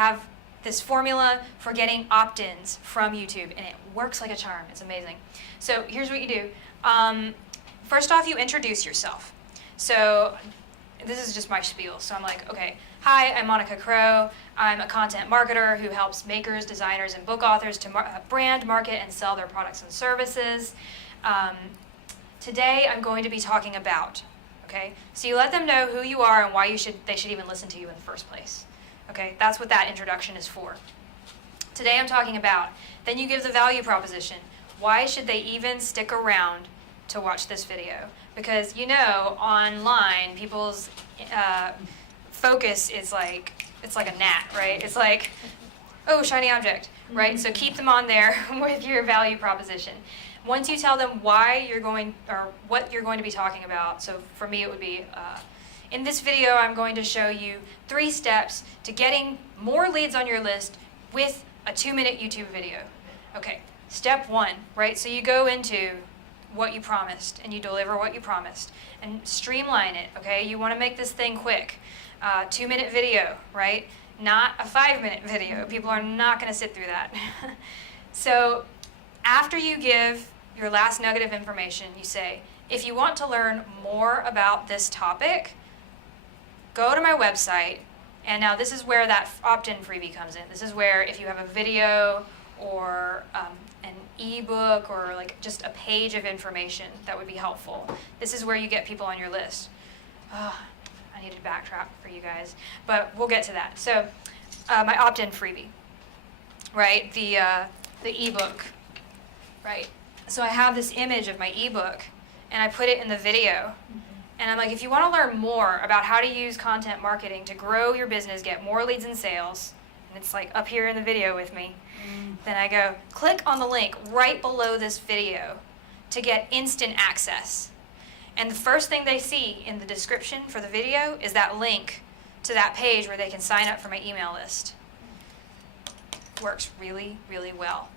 have this formula for getting opt-ins from YouTube, and it works like a charm. It's amazing. So here's what you do. First off, you introduce yourself. So this is just my spiel. So I'm like, okay, hi, I'm Monica Crow. I'm a content marketer who helps makers, designers, and book authors to brand, market, and sell their products and services. Today, I'm going to be talking about, okay? So you let them know who you are and why they should even listen to you in the first place. Okay, that's what that introduction is for. Today I'm talking about, then you give the value proposition. Why should they even stick around to watch this video? Because you know, online, people's focus is like, it's like a gnat, right? It's like, oh, shiny object, right? So keep them on there with your value proposition. Once you tell them why you're going, or what you're going to be talking about, so for me it would be, in this video, I'm going to show you 3 steps to getting more leads on your list with a 2-minute YouTube video. Okay, step 1, right? So you go into what you promised and you deliver what you promised and streamline it, okay? You want to make this thing quick. 2-minute video, right? Not a 5-minute video. People are not going to sit through that. So after you give your last nugget of information, you say, if you want to learn more about this topic, go to my website, and now this is where that opt-in freebie comes in. This is where if you have a video or an ebook or like just a page of information that would be helpful, this is where you get people on your list. Oh, I need to backtrack for you guys, but we'll get to that. So my opt-in freebie, right? The ebook, right? So I have this image of my ebook, and I put it in the video. And I'm like, if you want to learn more about how to use content marketing to grow your business, get more leads and sales, and it's like up here in the video with me, then I go, click on the link right below this video to get instant access. And the first thing they see in the description for the video is that link to that page where they can sign up for my email list. Works really, really well.